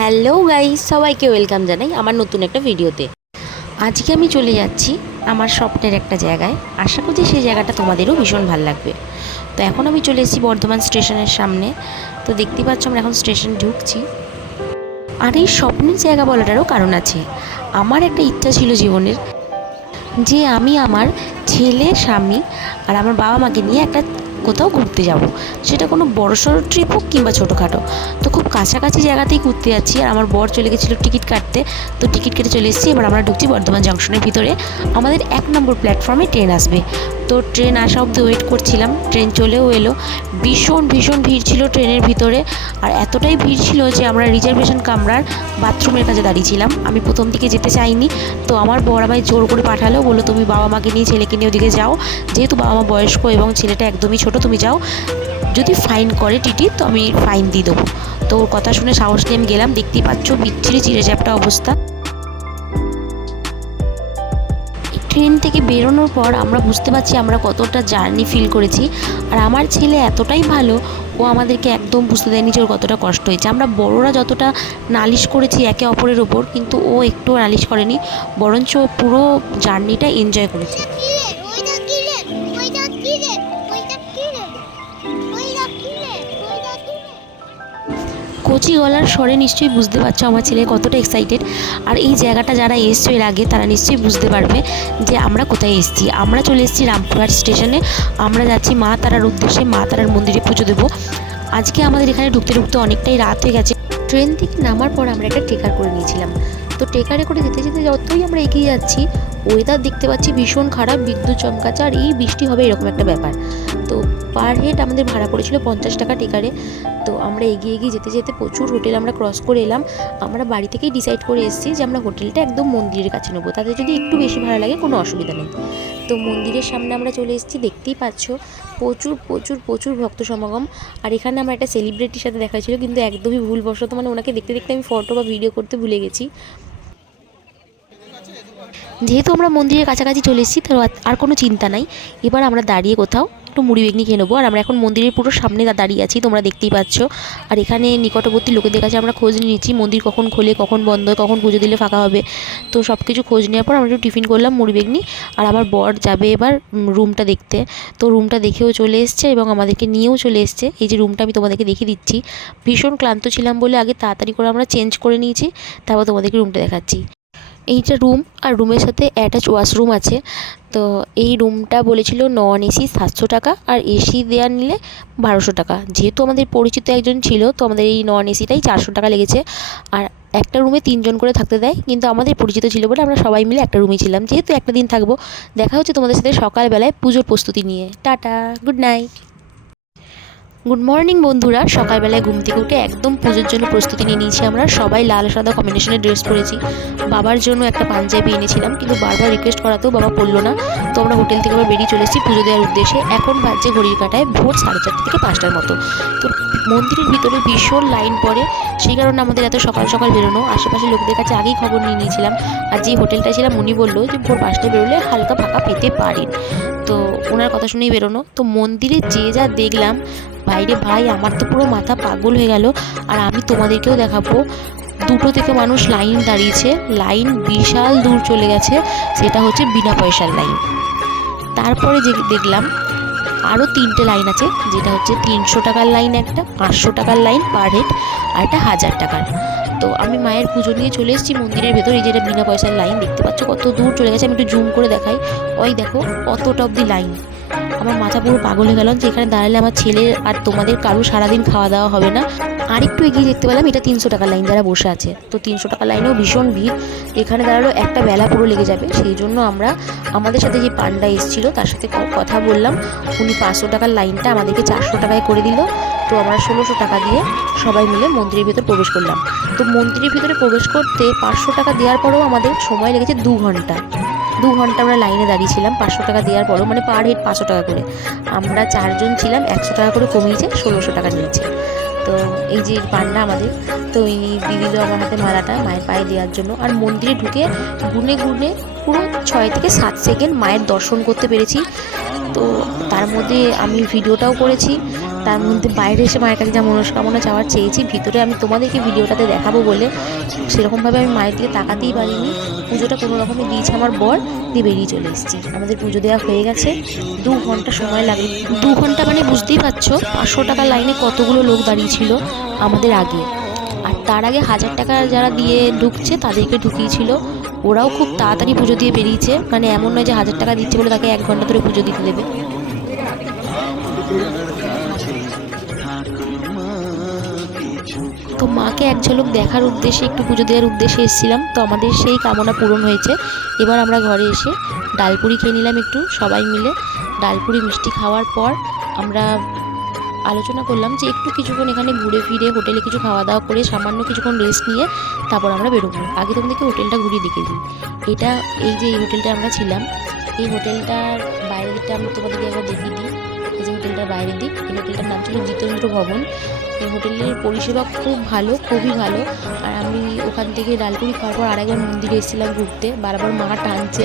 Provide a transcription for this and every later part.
Hello guys, সবাইকে welcome জানাই আমার নতুন একটা ভিডিওতে। আজকে আমি চলে যাচ্ছি আমার স্বপ্নের একটা জায়গায়। আশা করছি সেই জায়গাটা তোমাদেরও ভীষণ ভালো লাগবে। তো এখন আমি চলে এসেছি বর্ধমান স্টেশনের সামনে। তো দেখতেই পাচ্ছ আমরা এখন স্টেশন ঢুকছি। আর এই স্বপ্নের জায়গা বলাটারও কারণ আছে। আমার একটা ইচ্ছা ছিল জীবনের, যে আমি আমার ছেলে, স্বামী আর আমার বাবা মাকে নিয়ে একটা কোথাও ঘুরতে যাব। সেটা কোনো বড়সড় ট্রিপ হোক কিংবা ছোটোখাটো। তো খুব কাছাকাছি জায়গাতেই ঘুরতে যাচ্ছি। আর আমার বর চলে গেছিলো টিকিট কাটতে, তো টিকিট কেটে চলে এসেছি। এবার আমরা ঢুকছি বর্ধমান জংশনের ভিতরে। আমাদের 1 নম্বর প্ল্যাটফর্মে ট্রেন আসবে। তো ট্রেন আসা অবধি ওয়েট করছিলাম। ট্রেন চলেও এলো। ভীষণ ভিড় ছিল ট্রেনের ভিতরে। আর এতটাই ভিড় ছিল যে আমরা রিজার্ভেশন কামরার বাথরুমের কাছে দাঁড়িয়েছিলাম। আমি প্রথম দিকে যেতে চাইনি, তো আমার বর আমায় জোর করে পাঠালো, বললো তুমি বাবা মাকে নিয়ে ছেলেকে নিয়ে ওদিকে যাও, যেহেতু বাবা মা বয়স্ক এবং ছেলেটা একদমই ছোট, তুমি যাও, যদি ফাইন করে টিটি তো আমি ফাইন দিয়ে দেবো। তো ওর কথা শুনে সাহস নিয়ে আমি গেলাম। দেখতেই পাচ্ছ বিচ্ছিরি চিড়েচ্যাপ্টা অবস্থা। ট্রেন থেকে বেরোনোর পর আমরা বুঝতে পারছি আমরা কতটা জার্নি ফিল করেছি। আর আমার ছেলে এতটাই ভালো, ও আমাদেরকে একদম বুঝতে দেয়নি যে ওর কতটা কষ্ট হয়েছে। আমরা বড়রা যতটা নালিশ করেছি একে অপরের ওপর, কিন্তু ও একটুও নালিশ করেনি, বরঞ্চ পুরো জার্নিটা এনজয় করেছে। কচি গলার স্বরে নিশ্চয়ই বুঝতে পারছো আমার ছেলে কতটা এক্সাইটেড। আর এই জায়গাটা যারা এসছো এর আগে তারা নিশ্চয়ই বুঝতে পারবে যে আমরা কোথায় এসেছি। আমরা চলে এসেছি রামপুরহাট স্টেশনে। আমরা যাচ্ছি মা তারার উদ্দেশ্যে, মা তারার মন্দিরে পুজো দেবো। আজকে আমাদের এখানে ঢুকতে অনেকটাই রাত হয়ে গেছে। ট্রেন থেকে নামার পর আমরা একটা ট্রেকার করে নিয়েছিলাম। তো ট্রেকারে করে যেতে যেতে যতই আমরা এগিয়ে যাচ্ছি, ওয়েদার দেখতে পাচ্ছি ভীষণ খারাপ, বিদ্যুৎ চমকাচ্ছে আর এই বৃষ্টি হবে এরকম একটা ব্যাপার। তো পার হেড আমাদের ভাড়া পড়েছিল 50 টাকা ট্রেকারে। তো আমরা এগিয়ে যেতে যেতে প্রচুর হোটেল আমরা ক্রস করে এলাম। আমরা বাড়ি থেকেই ডিসাইড করে এসেছি যে আমরা হোটেলটা একদম মন্দিরের কাছে নেবো, তাদের যদি একটু বেশি ভাড়া লাগে কোনো অসুবিধা নেই। তো মন্দিরের সামনে আমরা চলে এসেছি। দেখতেই পাচ্ছ প্রচুর ভক্ত সমাগম। আর এখানে আমার একটা সেলিব্রিটির সাথে দেখা ছিল, কিন্তু একদমই ভুলবশত মানে ওনাকে দেখতে আমি ফটো বা ভিডিও করতে ভুলে গেছি। যেহেতু আমরা মন্দিরের কাছাকাছি চলে এসেছি, তো আর কোনো চিন্তা নাই। এবার আমরা দাঁড়িয়ে কোথাও একটু মুড়ি বেগনি খেয়ে নেবো। আর আমরা এখন মন্দিরের পুরো সামনে দাঁড়িয়ে আছি, তোমরা দেখতেই পাচ্ছ। আর এখানে নিকটবর্তী লোকেদের কাছে আমরা খোঁজ নিয়েছি, মন্দির কখন খোলে, কখন বন্ধ হয়, কখন পুজো দিলে ফাঁকা হবে। তো সব কিছু খোঁজ নেওয়ার পর আমরা একটু টিফিন করলাম মুড়ি বেগনি। আর আমার বর যাবে এবার রুমটা দেখতে। তো রুমটা দেখেও চলে এসছে এবং আমাদেরকে নিয়েও চলে এসছে। এই যে রুমটা আমি তোমাদেরকে দেখিয়ে দিচ্ছি। ভীষণ ক্লান্ত ছিলাম বলে আগে তাড়াতাড়ি করে আমরা চেঞ্জ করে নিয়েছি, তারপর তোমাদেরকে রুমটা দেখাচ্ছি। এইটা রুম, আর রুমের সাথে অ্যাটাচ ওয়াশরুম আছে। তো এই রুমটা বলেছিল নন এসি 700 টাকা আর এসি দেওয়া নিলে 1200 টাকা। যেহেতু আমাদের পরিচিত একজন ছিল, তো আমাদের এই নন এসিটাই 400 টাকা লেগেছে। আর একটা রুমে 3 জন করে থাকতে দেয়, কিন্তু আমাদের পরিচিত ছিল বলে আমরা সবাই মিলে একটা রুমে ছিলাম। যেহেতু একটা দিন থাকবো, দেখা হচ্ছে তোমাদের সাথে সকালবেলায় পুজোর প্রস্তুতি নিয়ে। Tata, good night. Good morning বন্ধুরা। সকালবেলায় ঘুম থেকে উঠে একদম পুজোর জন্য প্রস্তুতি নিয়ে নিয়েছি। আমরা সবাই লাল সাদা কম্বিনেশনের ড্রেস পরেছি। বাবার জন্য একটা পাঞ্জাবি এনেছিলাম, কিন্তু বারবার রিকোয়েস্ট করাতেও বাবা পরলো না। তো আমরা হোটেল থেকে আবার বেরিয়ে চলে এসেছি পুজো দেওয়ার উদ্দেশ্যে। এখন বাজছে ঘড়ির কাঁটায় ভোর 4:30 থেকে 5টার মতো। তো মন্দিরের ভিতরে ভীষণ লাইন পড়ে, সেই কারণে আমাদের এত সকাল সকাল বেরোনো। আশেপাশের লোকদের কাছে আগেই খবর নিয়ে নিয়েছিলাম। আর যে হোটেলটায় ছিলাম উনি বললো যে ভোর 5টায় বেরোলে হালকা ফাঁকা পেতে পারেন। তো ওনার কথা শুনেই বেরোনো। তো মন্দিরে যে যা দেখলাম বাইরে, ভাই আমার তো পুরো মাথা পাগল হয়ে গেল। আর আমি তোমাদেরকেও দেখাবো। 2টো থেকে মানুষ লাইন দাঁড়িয়েছে, লাইন বিশাল দূর চলে গেছে, সেটা হচ্ছে বিনা পয়সার লাইন। তারপরে যে দেখলাম আরও 3টে লাইন আছে, যেটা হচ্ছে 300 টাকার লাইন, একটা 500 টাকার লাইন পার হেড, আর একটা 1000 টাকার। তো আমি মায়ের পুজো নিয়ে চলে এসেছি মন্দিরের ভেতর। এই যেটা বিনা পয়সার লাইন দেখতে পাচ্ছ কত দূর চলে গেছে। আমি একটু জুম করে দেখাই, ওই দেখো অতটা অবধি লাইন। আমার মাথা পুরো পাগল হয়ে গেল যে এখানে দাঁড়ালে আমার ছেলে আর তোমাদের কারো সারাদিন খাওয়া দাওয়া হবে না। আর একটু এগিয়ে দেখতে পেলাম এটা 300 টাকার লাইন, যারা বসে আছে। তো 300 টাকার লাইনেও ভীষণ ভিড়। এখানে দাঁড়ালো একটা বেলা পুরো লেগে যাবে। সেই জন্য আমরা আমাদের সাথে যে পান্ডা এসেছিল তার সাথে কথা বললাম। উনি 500 টাকার লাইনটা আমাদেরকে 400 টাকায় করে দিল। তো আমরা 1600 টাকা দিয়ে সবাই মিলে মন্দিরের ভিতর প্রবেশ করলাম। তো মন্দিরের ভিতরে প্রবেশ করতে 500 টাকা দেওয়ার পরেও আমাদের সময় লেগেছে 2 ঘন্টা। 2 ঘন্টা আমরা লাইনে দাঁড়িয়েছিলাম 500 টাকা দেওয়ার পরও, মানে পার হেড 500 টাকা করে। আমরা 4 জন ছিলাম, 100 টাকা করে কমিয়েছে, 1600 টাকা নিয়েছে। তো এই যে পান্ডা আমাদের, তো ইনি দিয়ে দিল আমার হাতে মালাটা মায়ের পায়ে দেওয়ার জন্য। আর মন্দিরে ঢুকে গুনে পুরো 6 থেকে 7 সেকেন্ড মায়ের দর্শন করতে পেরেছি। তো তার মধ্যে আমি ভিডিওটাও করেছি, তার মধ্যে বাইরে এসে মায়ের কাছে যা মনস্কামনা চাওয়ার চেয়েছি, ভিতরে আমি তোমাদেরকে ভিডিওটাতে দেখাবো বলে সেরকমভাবে আমি মায়ের দিকে তাকাতেই পারিনি। পুজোটা কোনো রকমে দিয়েছে আমার বর, দিয়ে বেরিয়ে চলে এসেছি। আমাদের পুজো দেওয়া হয়ে গেছে, 2 ঘন্টা সময় লাগলো। 2 ঘন্টা মানে বুঝতেই পারছো 500 টাকা লাইনে কতগুলো লোক দাঁড়িয়েছিল আমাদের আগে, আর তার আগে 1000 টাকা যারা দিয়ে ঢুকছে তাদেরকে ঢুকিয়েছিল। ওরাও খুব তাড়াতাড়ি পুজো দিয়ে বেরিয়েছে, মানে এমন নয় যে 1000 টাকা দিচ্ছে বলে তাকে 1 ঘন্টা ধরে পুজো দিতে দেবে। তো মাকে এক ঝলক দেখার উদ্দেশ্যে, একটু পুজো দেওয়ার উদ্দেশ্যে এসেছিলাম। তো আমাদের সেই কামনা পূরণ হয়েছে। এবার আমরা ঘরে এসে ডালপুরি খেয়ে নিলাম একটু সবাই মিলে। ডালপুরি মিষ্টি খাওয়ার পর আমরা আলোচনা করলাম যে একটু কিছুক্ষণ এখানে ঘুরে ফিরে হোটেলে কিছু খাওয়া দাওয়া করে সামান্য কিছুক্ষণ রেস্ট নিয়ে তারপর আমরা বেরোবো। আগে তোমাদেরকে হোটেলটা ঘুরিয়ে দেখে দিই। এই যে এই হোটেলটা আমরা ছিলাম, এই হোটেলটার বাইরের দিকটা আমরা তোমাদেরকে একবার দেখিয়ে দিই। এই যে হোটেলটার বাইরের দিক, এই হোটেলটার নাম ছিল জিতেন্দ্র ভবন। এই হোটেলের পরিষেবা খুব ভালো, খুবই ভালো। আর আমি ওখান থেকে ডালপুরি খাওয়ার পর আরেকবার মন্দিরে এসেছিলাম ঘুরতে। বারবার মা টানছে,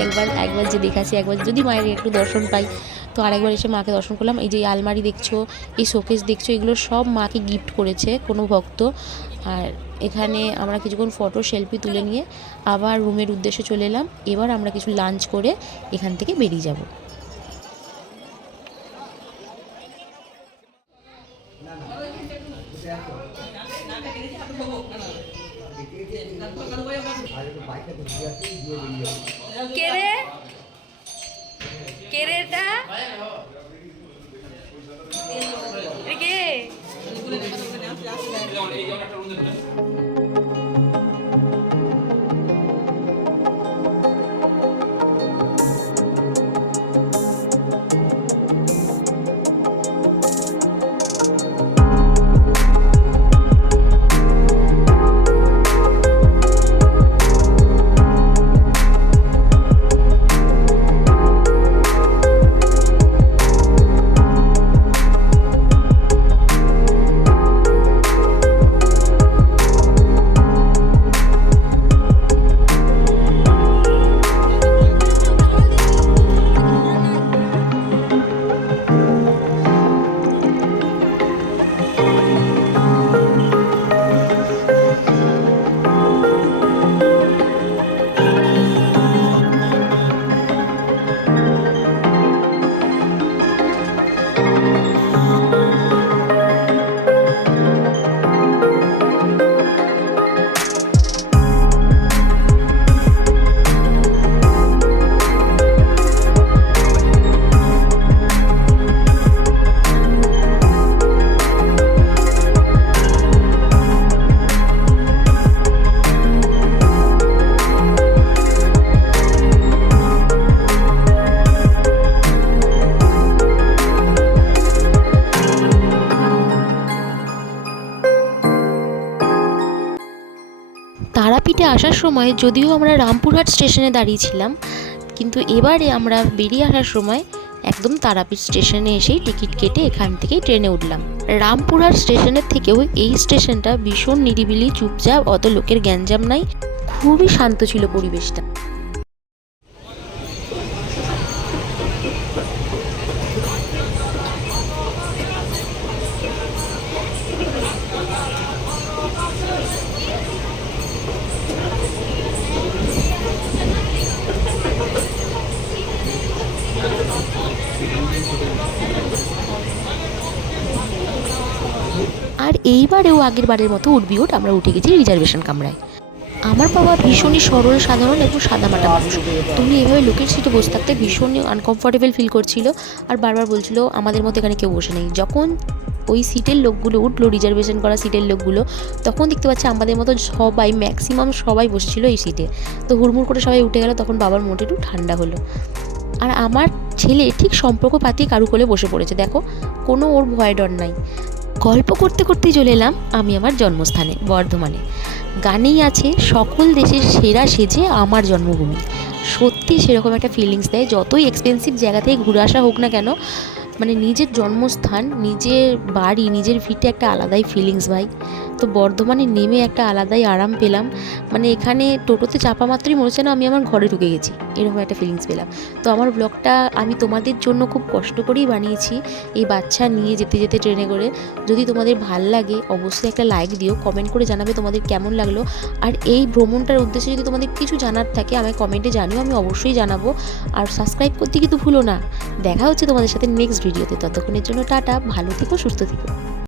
একবার যে দেখাচ্ছি, একবার যদি মায়ের একটু দর্শন পাই। তো আরেকবার এসে মাকে দর্শন করলাম। এই যে আলমারি দেখছো, এই শোকেস দেখছো, এগুলো সব মাকে গিফট করেছে কোনো ভক্ত। আর এখানে আমরা কিছুক্ষণ ফটো সেলফি তুলে নিয়ে আবার রুমের উদ্দেশ্যে চলে এলাম। এবার আমরা কিছু লাঞ্চ করে এখান থেকে বেরিয়ে যাব। কে রে এটা কে? তারাপীঠে আসার সময় যদিও আমরা রামপুরহাট স্টেশনে দাঁড়িয়েছিলাম, কিন্তু এবারে আমরা বেরিয়ে আসার সময় একদম তারাপীঠ স্টেশনে এসেই টিকিট কেটে এখান থেকেই ট্রেনে উঠলাম। রামপুরহাট স্টেশনের থেকেও এই স্টেশনটা ভীষণ নিরিবিলি, চুপচাপ, অত লোকের গ্যাঞ্জাম নাই, খুবই শান্ত ছিল পরিবেশটা। আর এইবারেও আগের বারের মতো উঠবি উঠ, আমরা উঠে গেছি রিজার্ভেশন কামরায়। আমার বাবা ভীষণই সরল, সাধারণ এবং সাদামাটা মানুষ। তুমি এভাবে লোকের সিটে বসে থাকতে ভীষণই আনকমফোর্টেবল ফিল করছিল, আর বারবার বলছিল আমাদের মতো এখানে কেউ বসে নেই। যখন ওই সিটের লোকগুলো উঠলো, রিজার্ভেশন করা সিটের লোকগুলো, তখন দেখতে পাচ্ছি আমাদের মতো সবাই, ম্যাক্সিমাম সবাই বসেছিল এই সিটে। তো হুড়মুড় করে সবাই উঠে গেল, তখন বাবার মোটে একটু ঠান্ডা হলো। আর আমার ছেলে ঠিক সম্পর্ক পাতিয়ে কারু কোলে বসে পড়েছে, দেখো, কোনো ওর ভয় ডর নাই। গল্প করতে করতেই চলে এলাম আমি আমার জন্মস্থানে বর্ধমানে। গানেই আছে সকল দেশের সেরা সেজে আমার জন্মভূমি। সত্যি সেরকম একটা ফিলিংস দেয়, যতই এক্সপেন্সিভ জায়গা থেকে ঘুরে আসা হোক না কেন, মানে নিজের জন্মস্থান, নিজের বাড়ি, নিজের ভিটে একটা আলাদাই ফিলিংস ভাই। তো বর্ধমানে নেমে একটা আলাদাই আরাম পেলাম, মানে এখানে টোটোতে চাপা মাত্রই মনে হচ্ছে না আমি আমার ঘরে ঢুকে গেছি, এরকম একটা ফিলিংস পেলাম। তো আমার ব্লগটা আমি তোমাদের জন্য খুব কষ্ট করেই বানিয়েছি, এই বাচ্চা নিয়ে যেতে যেতে ট্রেনে করে। যদি তোমাদের ভাল লাগে অবশ্যই একটা লাইক দিও, কমেন্ট করে জানাবে তোমাদের কেমন লাগলো। আর এই ভ্রমণটার উদ্দেশ্যে যদি তোমাদের কিছু জানার থাকে আমায় কমেন্টে জানিও, আমি অবশ্যই জানাবো। আর সাবস্ক্রাইব করতে কিন্তু ভুলো না। দেখা হচ্ছে তোমাদের সাথে নেক্সট ভিডিওতে, ততক্ষণের জন্য টাটা, ভালো থেকো, সুস্থ থেকো।